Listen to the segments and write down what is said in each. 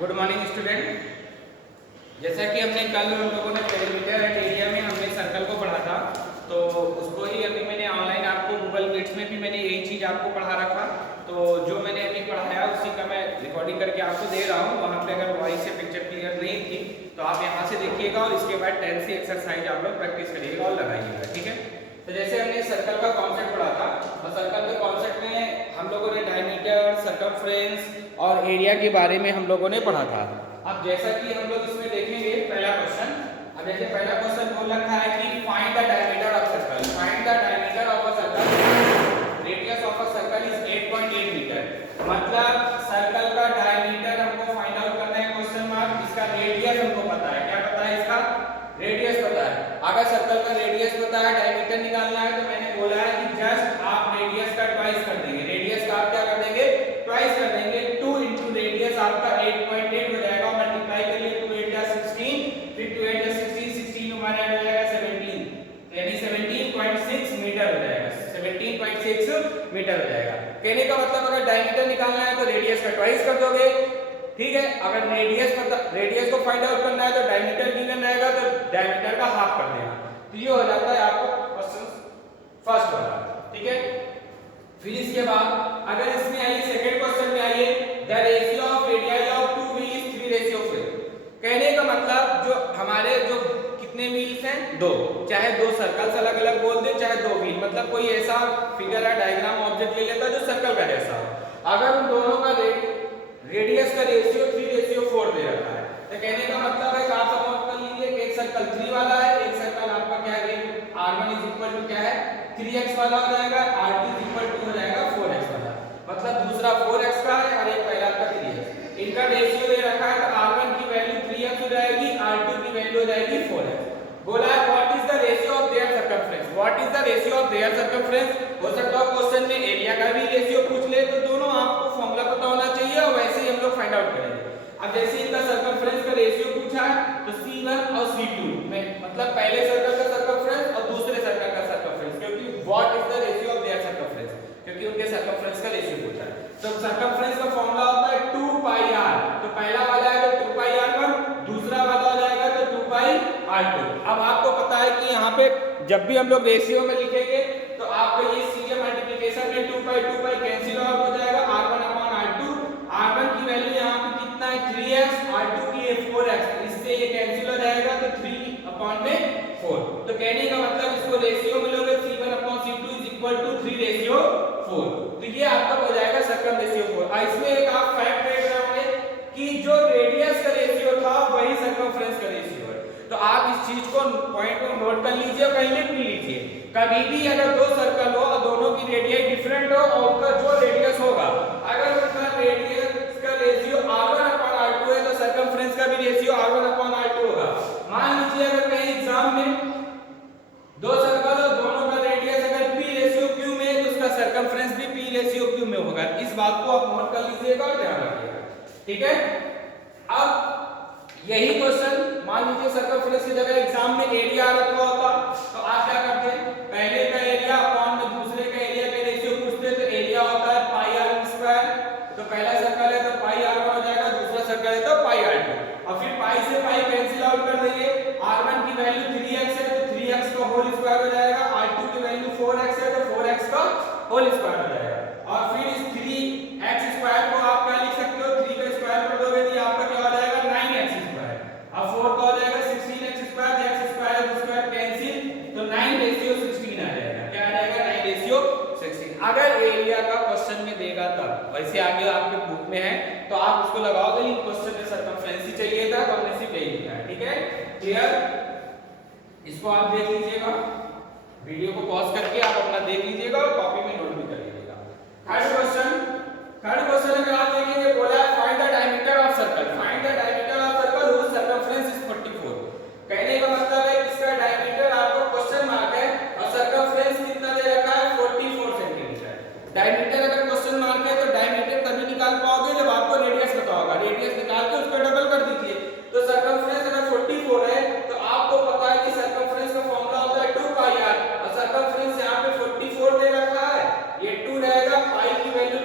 Good morning student. जैसा कि हमने कल हम लोगों ने पेरीमीटर एंड एरिया में हमने सर्कल को पढ़ा था, तो उसको ही अभी मैंने ऑनलाइन आपको गूगल मीट्स में भी मैंने यही चीज़ आपको पढ़ा रखा। तो जो मैंने अभी पढ़ाया उसी का मैं रिकॉर्डिंग करके आपको दे रहा हूँ। वहाँ पे अगर वॉइस से पिक्चर क्लियर नहीं थी तो आप यहाँ से देखिएगा और इसके बाद 10 से एक्सरसाइज आप लोग प्रैक्टिस करिएगा और लगाइएगा, ठीक है। तो जैसे हमने सर्कल का कॉन्सेप्ट पढ़ा था, और सर्कल के कॉन्सेप्ट में हम लोगों ने डायमीटर, सर्कमफ्रेंस और एरिया के बारे में हम लोगों ने पढ़ा था। अब जैसा कि हम लोग इसमें देखेंगे पहला क्वेश्चन। अब जैसे पहला क्वेश्चन बोल रखा है कि find the diameter of circle. Find the diameter of a circle, radius of a circle is 8.8 metre. मतलब सर्कल का डायमीटर हमको फाइंड आउट करना है, क्वेश्चन मार्क। इसका रेडियस हमको पता है, क्या पता है, इसका रेडियस पता है। अगर सर्कल का रेडियस पता है, डायमीटर निकालना है, तो मैंने बोला है कि जस्ट आप रेडियस का ट्वाइस कर देंगे। रेडियस का आप क्या कर देंगे, ट्वाइस कर देंगे। 2 into रेडियस आपका 8.8 हो जाएगा। मल्टीप्लाई करिए, 2 8 या 16, फिर 2 8 या 16, 16 हमारे आ जाएगा 17, यानी 17.6 मीटर हो जाएगा। 17.6 मीटर हो जाएगा। कहने का मतलब अगर डायमीटर निकालना है तो रेडियस का ट्वाइस कर दोगे, ठीक है। अगर रेडियस को फाइंड आउट करना है तो डायमीटर गिवन रहेगा तो डायमीटर का हाफ कर देना। तो ये हो जाता है आपका क्वेश्चन फर्स्ट वाला, ठीक है। फिर इसके बाद अगर इसमें आइए सेकंड क्वेश्चन में आइए, the ratio of radii of two wheel is 3:4। कहने का मतलब जो हमारे जो कितने व्हील्स हैं, 2, चाहे 2 सर्कल्स अलग अलग बोल दे, चाहे 2 व्हील, मतलब कोई ऐसा फिगर या डायग्राम ऑब्जेक्ट ले लेता जो सर्कल का जैसा हो। अगर उन दोनों का रेडियस का रेशियो 3:4 दे रखा है, तो कहने का मतलब है कि आप समझ कर लीजिए कि एक सर्कल 3 वाला है, एक सर्कल आपका क्या है, r1 इज इक्वल टू क्या है 3x वाला हो जाएगा, r2 इज इक्वल टू हो जाएगा 4x वाला। मतलब दूसरा 4x का है और एक पहला का 3x। इनका रेशियो दे रखा है, तो r1 की वैल्यू 3x हो जाएगी, r2 की वैल्यू हो जाएगी 4x। बोला है what is the ratio of their circumference. What is the ratio of their circumference. हो सकता है क्वेश्चन में एरिया का भी रेशियो पूछ ले, तो दोनों आपको फॉर्मूला पता होना चाहिए और वैसे ही हम लोग फाइंड आउट करेंगे। अब जैसे इनका सर्कमफ्रेंस का रेशियो पूछा है, तो C1 और C2 में मतलब पहले सर्कल का सर्कमफ्रेंस और दूसरे सर्कल का सर्कमफ्रेंस, क्योंकि what is the ratio of their circumference, क्योंकि उनके सर्कमफ्रेंस का रेशियो पूछा है। तो सर्कमफ्रेंस का फॉर्मूला होता है 2πr। तो पहला वाला है तो 2πr1, दूसरा वाला हो जाएगा तो 2πr2। अब आपको पता है कि यहाँ पे जब भी हम लोग रेशियो में लिखेंगे तो आपको ये सीधे मल्टीप्लिकेशन में 2π कैंसिल आउट हो जाएगा, r1/r2। r1 की वैल्यू यहाँ पे कितना है 3x, r2 की है 4x, इससे ये कैंसिल हो जाएगा तो 3/4। तो कहने का मतलब इसको रेशियो में लोगे C1/C2 इज इक्वल टू 3:4। तो ये आपका हो जाएगा सर्कम रेशियो 4। इसमें एक आप फैक्ट देख रहे होंगे कि जो रेडियस का रेशियो था वही सर्कमफ्रेंस का रेशियो है। तो आप इस चीज को पॉइंट को नोट कर लीजिए और कहीं लिख लीजिए। कभी भी अगर 2 सर्कल हो और दोनों की रेडियस डिफरेंट हो और उनका जो रेडियस होगा, अगर उनका रेडियस का रेशियो r1/r2 है तो सर्कमफ्रेंस का भी रेशियो r1/r2 होगा। मान लीजिए अगर कहीं एग्जाम में 2 सर्कल और दोनों का रेडियस अगर p/q में है तो उसका सर्कमफ्रेंस भी p/q में होगा। इस बात को आप नोट कर लीजिएगा और ध्यान रखिएगा, ठीक है। अब यही क्वेश्चन मान लीजिए सर्कमफ्रेंस की जगह एग्जाम में एरिया रखा होता, तो आप क्या करते हैं, पहले का एरिया अपॉन में दूसरे का एरिया का रेशियो पूछते, तो एरिया होता है πr²। तो पहला सर्कल है तो πr1 हो जाएगा, दूसरा सर्कल है तो πr2। और फिर पाई से पाई कैंसिल आउट कर देंगे। r1 की वैल्यू 3x है तो 3x का होल स्क्वायर हो जाएगा, r2 की वैल्यू 4x है तो 4x का होल स्क्वायर हो जाएगा। और फिर इस 3x² को आप क्या लिख सकते हो, 3 का स्क्वायर कर दोगे तो आपका क्या हो जाएगा 9x²। अब 4 का हो जाएगा 16x², x² कैंसिल, तो 9:16 आ जाएगा। क्या आ जाएगा 9:16। अगर एरिया का क्वेश्चन में देगा तब, वैसे आगे आपके बुक में है तो आप उसको लगाओगे, लेकिन क्वेश्चन में सर्कमफ्रेंस ही चाहिए था तो हमने सिर्फ यही लिखा है, ठीक है, क्लियर। इसको आप देख लीजिएगा, वीडियो को पॉज करके आप अपना देख लीजिएगा और कॉपी में नोट भी कर लीजिएगा। थर्ड क्वेश्चन अगर आप देखेंगे, बोला है find the diameter of circle. Find the diameter of circle whose circumference is 44। कहने का मतलब है इसका डायमीटर आपको क्वेश्चन मार्क है और सर्कमफ्रेंस कितना दे रखा है 44 सेंटीमीटर। डायमीटर अगर क्वेश्चन मार्क है तो डायमीटर तभी निकाल पाओगे जब आपको रेडियस पता होगा। रेडियस निकाल के उसको डबल कर दीजिए। तो सर्कमफ्रेंस अगर 44 है तो आपको पता है कि सर्कमफ्रेंस का फॉर्मूला होता है 2πr, और सर्कमफ्रेंस यहाँ पे 44 दे रखा है, ये 2 रहेगा, पाई की वैल्यू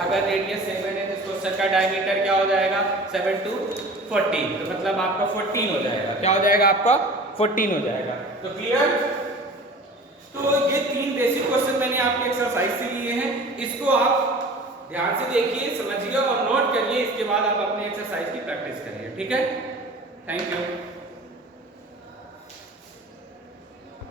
अगर रेडियस 7 है तो इसको इसका डायमीटर क्या हो जाएगा 7 to 14, तो मतलब आपका 14 हो जाएगा। क्या हो जाएगा आपका 14 हो जाएगा। तो क्लियर। तो ये 3 बेसिक क्वेश्चन मैंने आपके एक्सरसाइज से लिए हैं, इसको आप ध्यान से देखिए, समझिए और नोट करिए। इसके बाद आप अपने एक्सरसाइज की प्रैक्टिस करिए। ठीक है, थैंक यू।